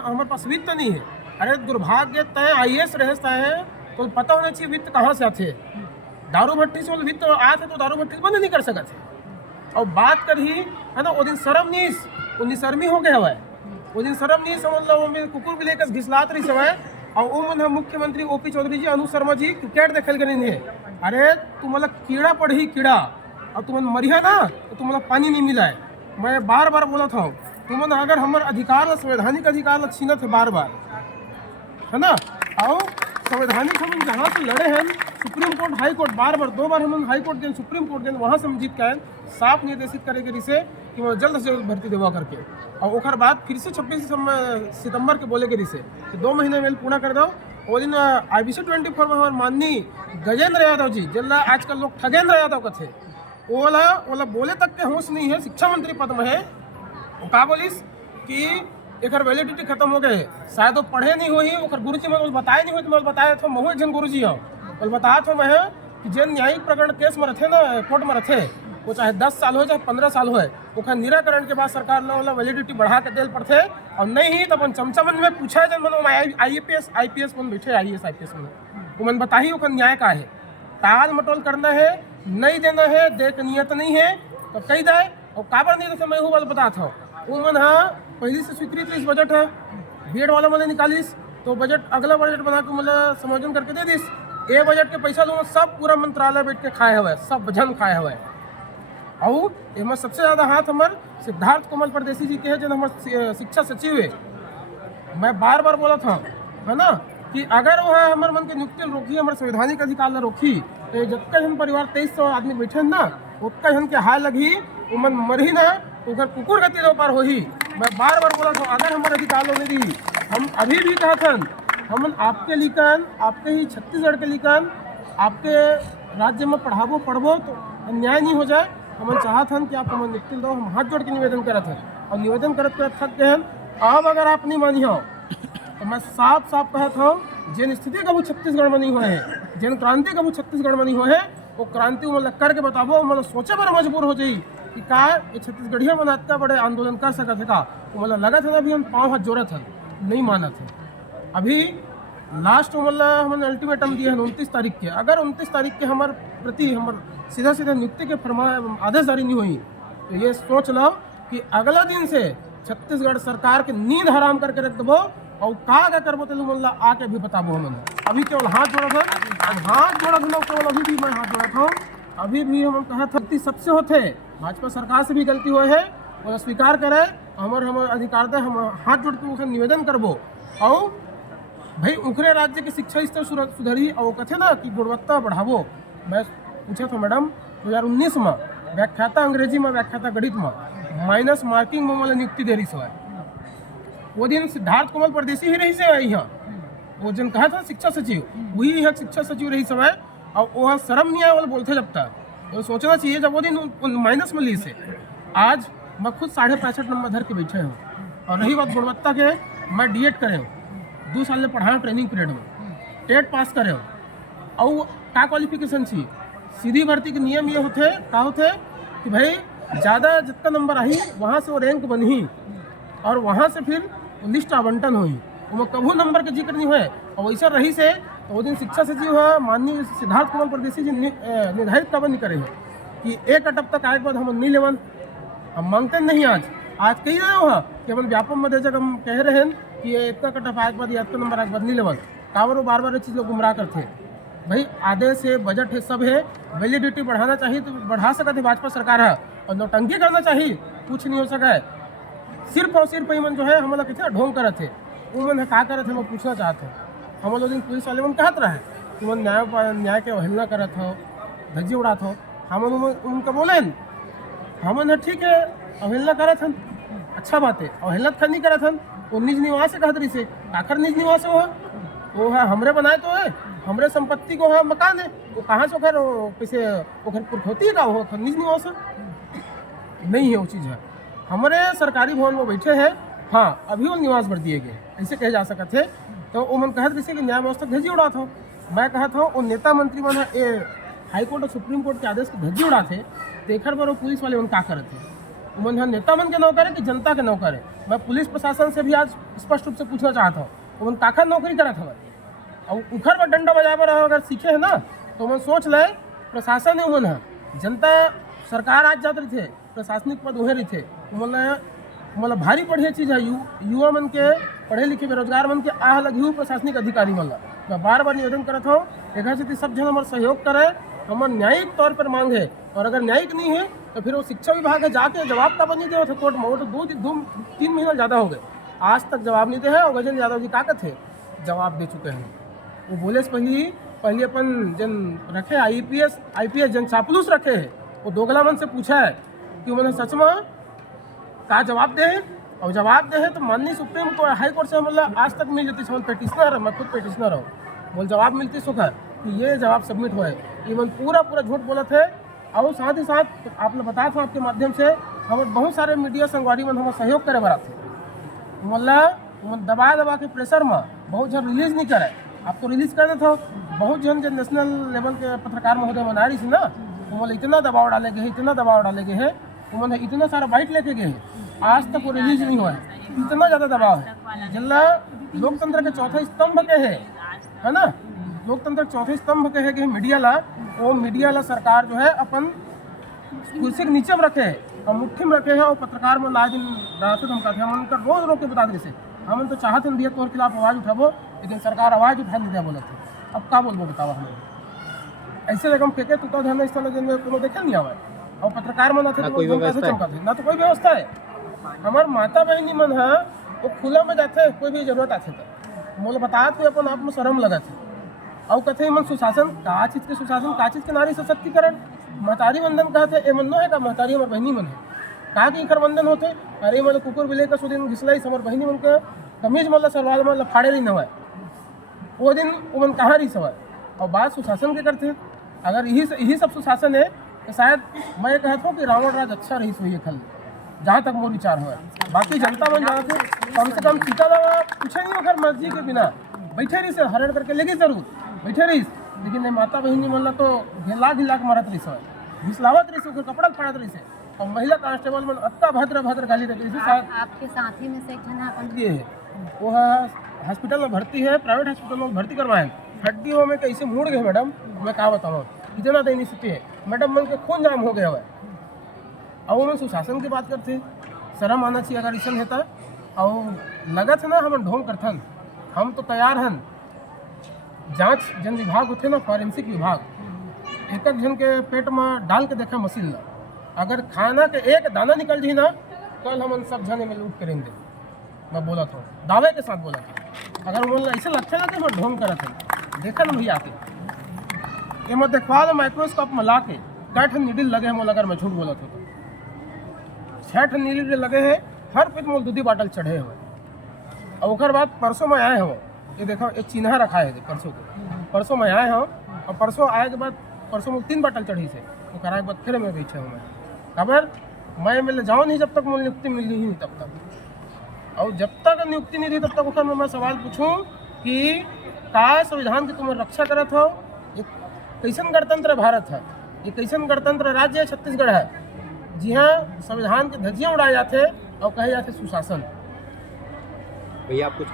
हमारे पास वित्त नहीं है। अरे दुर्भाग्य तय IAS रहे है तो पता होना चाहिए वित्त कहाँ से आते। दारू भट्टी से वित्त आते तो दारू भट्टी बंद नहीं कर सकते थे। और बात करी है ना, वो दिन शर्म नहीं, वो निशर्मी हो गया हुआ है। वो दिन शर्म नहीं समझ लो, वो कुकुर भी लेकर घिसलात रही समय। और वो मन मुख्यमंत्री OP चौधरी जी, अनु शर्मा जी क्रिकेट देखल के नहीं है। अरे तुम मतलब कीड़ा पढ़ी कीड़ा, और तुम मरिया ना तो तुम मतलब पानी नहीं मिला है। मैं बार बार बोला था तुम अगर हमारे अधिकार संवैधानिक अधिकार छीनत है बार बार, है ना। और संवैधानिक हम जहाँ से लड़े हैं सुप्रीम कोर्ट हाई कोर्ट, बार बार 2 बार हम हाई कोर्ट गए, सुप्रीम कोर्ट गए, वहाँ से हम जीत के साफ निर्देशित करेंगे रिसे कि वो जल्द से जल्द भर्ती देवा करके। और ओकर बाद फिर से 26 सितंबर के बोले के रिसे कि 2 महीने में पूरा कर दो। वो दिन IBC 24 में हमारे माननीय गजेंद्र यादव जी, जिला आजकल लोग ठगेंद्र यादव का थे, ओला बोले तक के होश नहीं है, शिक्षा मंत्री पद में है। वो का बोलिस कि एक वैलिडिटी खत्म हो गए, शायद वो पढ़े नहीं हुई, ओकर गुरुजी मैं बताए नहीं हुई, तो मैं बताया था महू एक जन गुरुजी हो कल बताया था मैं कि जन न्यायिक प्रकरण केस में रखे ना कोर्ट में रखे, वो चाहे 10 साल हो चाहे 15 साल हो, ओकर निराकरण के बाद सरकार ने वैलिडिटी बढ़ा के देल पड़ते। और नहीं तो अपन चमचा मन में पूछा जन मन IPS मन बैठे IAS में वो मन बताही ओकर न्याय का है। टाल मटोल करना है, नहीं देना है, देख नियत नहीं है तो कही जाए। और काबर नहीं देते मैं वो बात बताता हूँ। वो मन हाँ पहले से स्वीकृत इस बजट है, BED वाला मैंने निकालिस तो बजट अगला बजट बना के मतलब समायोजन करके दे दिस। ये बजट के पैसा लोग सब पूरा मंत्रालय बैठ के खाए हुए, सब जन खाए हुए। और इसमें सबसे ज़्यादा हाथ हमारे सिद्धार्थ कोमल परदेसी जी के है, जो हमारे शिक्षा सचिव है। मैं बार बार बोला था है ना कि अगर वह हमारे मन के नियुक्ति रोकी, हमारे संवैधानिक अधिकार न रोकी तो जब हम परिवार 2300 आदमी बैठे ना उतना हम के हाय लगी, वो मन मरी ना तो उधर कुकुर गति दो पार हो ही। मैं बार बार बोला था अगर हमारे अधिकार लोग नहीं दी, हम अभी भी कहा था हम आपके लिखन, आपके ही छत्तीसगढ़ के लिखन, आपके राज्य में पढ़ाबो पढ़बो तो अन्याय नहीं हो जाए। हम चाहते हैं कि आप हमें नियुक्ति दो। हम हाथ जोड़ के निवेदन करते हैं और निवेदन करते थक गए हैं। अब अगर आप नहीं मानी हो तो मैं साफ साफ कहता हूँ जिन स्थिति कबू छत्तीसगढ़ में नहीं हुए हैं, जिन क्रांति कबू छत्तीसगढ़ में नहीं हुए हैं, वो क्रांति मतलब करके बताबो। मतलब सोचे पर मजबूर हो जाई कि का ये छत्तीसगढ़िया में इतना बड़े आंदोलन कर सकते थे का। तो मतलब लगा था ना अभी हम पाँव हाथ जोड़े थे, नहीं माना थे। अभी लास्ट मतलब हमने अल्टीमेटम दिए हैं 29 तारीख के। अगर 29 तारीख के हमारे प्रति हमारे सीधा नियुक्ति के आदेश जारी नहीं हुई तो ये सोच लो कि अगला दिन से छत्तीसगढ़ सरकार के नींद हराम करके रख दबो। और का करबो तो मतलब आके भी बताबो। हम अभी केवल हाथ जोड़ा था, हाथ जोड़ा था केवल, अभी भी मैं हाथ जोड़ा था। अभी भी हम कहा था सबसे होते भाजपा सरकार से भी गलती हुई है और स्वीकार करे, हमारे अधिकार था। हम हाथ जोड़ के निवेदन करबो और भाई उखरे राज्य की शिक्षा स्तर सुधरी और कहते ना कि गुणवत्ता बढ़ावो। मैं पूछा था मैडम 2019 में व्याख्याता अंग्रेजी में, व्याख्याता गणित में माइनस मार्किंग में मतलब नियुक्ति दे रही सो। वो दिन सिद्धार्थ कोमल परदेसी ही रही से यहाँ, वो जन कहा था शिक्षा सचिव वही है, शिक्षा सचिव रही समय। और वह शर्म नहीं आया वाला बोलते जब तक तो सोचना चाहिए जब वो दिन माइनस में ली से। आज मैं खुद 65.5 नंबर धर के बैठे हूँ। और रही बात गुणवत्ता के, मैं D.Ed करे हूँ, 2 साल में पढ़ाया ट्रेनिंग पीरियड में, टेट पास करे हो। और का क्वालिफिकेशन चाहिए सीधी भर्ती के नियम ये होते का होते कि भाई ज़्यादा जितना नंबर आई वहाँ से वो रैंक बनी और वहाँ से फिर लिस्ट आवंटन हुई। वो कभू नंबर के जिक्र नहीं हुए। और वैसा रही से तो वो दिन शिक्षा सचिव है माननीय सिद्धार्थ कोमल परदेसी जी निर्धारित कब नहीं करे हैं कि 1 अटब तक आए के बाद हम नहीं लेवन, हम मांगते नहीं। आज कही रहे हो कि हम व्यापम में जब हम कह रहे हैं कि ये इतना कटअप आए के बाद या इतना नंबर आए के बाद नहीं लेवन, कावर वो बार बार ये चीज़ लोग गुमराह करते हैं। भाई आदेश है, बजट है, सब है, वैलिडिटी बढ़ाना चाहिए तो बढ़ा सकते भाजपा सरकार है। और नौटंकी करना चाहिए कुछ नहीं हो सका है। सिर्फ और सिर्फ मन जो है हम लोग कितना ढोंग करे थे, वो मन का करे थे। मैं पूछना चाहते हैं हम लोग दिन पुलिस वाले मन कहते रहे कि मन न्याय के अवहेलना करे हो, धज्जी उड़ा हो। हम उनका बोले हम ठीक है अवहेलना करे थे, अच्छा बात है, अवहेलना था नहीं करे थे। वो निज निवास से कहते रही से आखिर निज निवास वो है हमरे बनाए तो है, हमरे संपत्ति को है मकान है, वो कहाँ से खैर कैसे होती है का वो निज निवास नहीं है। वो चीज़ है हमारे सरकारी भवन में बैठे हैं। हाँ अभी वो निवास भर दिए गए ऐसे कहे जा सकते थे। तो वो मन कहते जैसे कि न्याय व्यवस्था धज्जी उड़ा था। मैं कहा था वो नेता मंत्री मन हाई कोर्ट और सुप्रीम कोर्ट के आदेश की धज्जी उड़ा थे। देखर पर वो पुलिस वाले मन का करते थे उमन हाँ नेता मन के नौकर है कि जनता के नौकर है। मैं पुलिस प्रशासन से भी आज स्पष्ट रूप से पूछना चाहता हूँ, उमन काखा नौकरी करत हवे और उखर पर डंडा बजावर अगर सीखे है ना तो उमन सोच ले प्रशासन है उमन है, जनता सरकार आज जात रही थे, प्रशासनिक पद उहे रही थे। मतलब भारी बढ़िया चीज़ है युवा मन के, पढ़े लिखे बेरोजगार मन के आह लगी प्रशासनिक अधिकारी मन ला। मैं बार बार निवेदन करता हूँ एक से सब जन हमारे सहयोग करे, हमारे न्यायिक तौर पर मांग है, और अगर न्यायिक नहीं है तो फिर वो शिक्षा विभाग है जाके जवाब का बनी दे कोर्ट में। वो तो 2-3 महीना ज़्यादा हो गए, आज तक जवाब नहीं दे है। और गजेंद्र यादव जी का थे जवाब दे चुके हैं। वो बोले से पहले अपन जन रखे आईपीएस जन चापलूस रखे है, वो दोगला मन से पूछा है कि उन्होंने सच में का जवाब दे, और जवाब दे है तो माननीय सुप्रीम कोर्ट हाई कोर्ट से मतलब आज तक मिल जाती। पेटिशनर है, मैं खुद पेटिशनर हूँ, बोल जवाब मिलती सुखर कि ये जवाब सबमिट हुआ है। इवन पूरा झूठ बोला थे। और साथ ही साथ आपने बताया था आपके माध्यम से हमारे बहुत सारे मीडिया संगवारी में हमारे सहयोग करे बड़ा थे, मतलब दबा के प्रेशर में बहुत जन रिलीज नहीं करे। आपको रिलीज करना था, बहुत जन जो नेशनल लेवल के पत्रकार महोदय बना रही थी ना, उन्होंने इतना दबाव डाले गए हैं, उन्होंने इतना सारा बाइट लेके गए, आज तक वो रिलीज नहीं हुआ है। इतना ज़्यादा दबाव है। जिला लोकतंत्र के चौथे स्तंभ के है ना, लोकतंत्र चौथे स्तंभ के है कि मीडिया ला सरकार जो है अपन कुर्सी के नीचे में रखे है और मुट्ठी में रखे है। और पत्रकार में लाज रात हम कहते हैं, हम उनका रोज रोक के बता दे से हम तो चाहते दिया तोर खिलाफ आवाज़ उठाबो, लेकिन सरकार आवाज़ उठा नहीं दिया बोले थे। अब क्या बोलबो बतावा हमें, ऐसे रकम फेंके तो ध्यान इस तरह को देखे नहीं आवा। और पत्रकार मन आते ना तो कोई व्यवस्था है। हमारे माता बहनी मन है वो खुला में जाते, कोई भी जरूरत आते तो मोल बताते हुए अपन आप में शर्म लगा थे। और कथे मन सुशासन का चीज़ के सुशासन, का चीज़ के नारी सशक्तिकरण, महतारी वंदन कहते ए मनो है का महतारी हमारे बहनी मन है कहा कि इकर वंदन होते। अरे मतलब कुकुर बिले का सुदिन घिसलाई हमारे बहनी मन के कमीज मतलब सलवार मतलब फाड़े नहीं नवा वो दिन उमन कहाँ रही सवाल। और बात सुशासन के करते हैं, अगर यही सब सुशासन है तो शायद मैं कहता हूँ कि रावण राज अच्छा रही सोई खल, जहाँ तक मोर विचार हुआ। बाकी जनता मन जाना थे कम से कम सीता बाबा पूछे नहीं अगर मर्जी के बिना बैठे रही से हरण करके लेगी जरूर बैठे रही, लेकिन नहीं माता बहनी मन तो ढिला के मारत रही सवाल, घिसलावत रही से, कपड़ा फाड़त रही से। और महिला कांस्टेबल मन अत्ता भद्र गाली देती थी। आपके साथी में से एक जन है वो हॉस्पिटल में भर्ती है, प्राइवेट हॉस्पिटल में भर्ती करवाए, हड्डियों में कैसे मुड़ गए मैडम, मैं क्या बताऊँ, इतना देनी स्थिति है मैडम, मन के खून जाम हो गया है। और उन्होंने सुशासन की बात करते, शर्म आना चाहिए अगर ऐसा होता। और लगत है ना हम ढोंग करथन, हम तो तैयार हन। जांच जन विभाग होते ना, फॉरेंसिक विभाग, एक जन के पेट में डाल के देखा मशीन ला, अगर खाना के एक दाना निकल जाए ना, कल हम सब जने में लूट करेंगे। मैं बोला था, दावे के साथ बोला था। अगर बोलना ऐसा लगता है कि हम ढोंग करत है, देखा ना भैया आके ये मत देखवा दो माइक्रोस्कोप में ला के कैठ नीडल लगे हैं मोल, अगर मैं झूठ बोला था तो 6 नीडल लगे हैं, हर पेट मोल दूधी बाटल चढ़े हुए। और उसके बाद परसों में आए हो, ये देखो ये चिन्हा रखा है परसों में आए हो। और परसों आए के बाद परसों में 3 बाटल चढ़ी से, तो कराए के बाद फिर मैं बैठे हूँ। मैं खबर मैं मिल जाऊँ नहीं जब तक मुझे नियुक्ति मिली नहीं तब तक। और जब तक नियुक्ति नहीं थी तब तक उसका मैं सवाल पूछूं कि का संविधान की तुम्हें रक्षा करत हो, ये कैसन गणतंत्र भारत है, ये कैसन गणतंत्र राज्य छत्तीसगढ़ है। जी हाँ, संविधान के धज्जियाँ उड़ाए जाते और कहे जाते सुशासन। भैया आप कुछ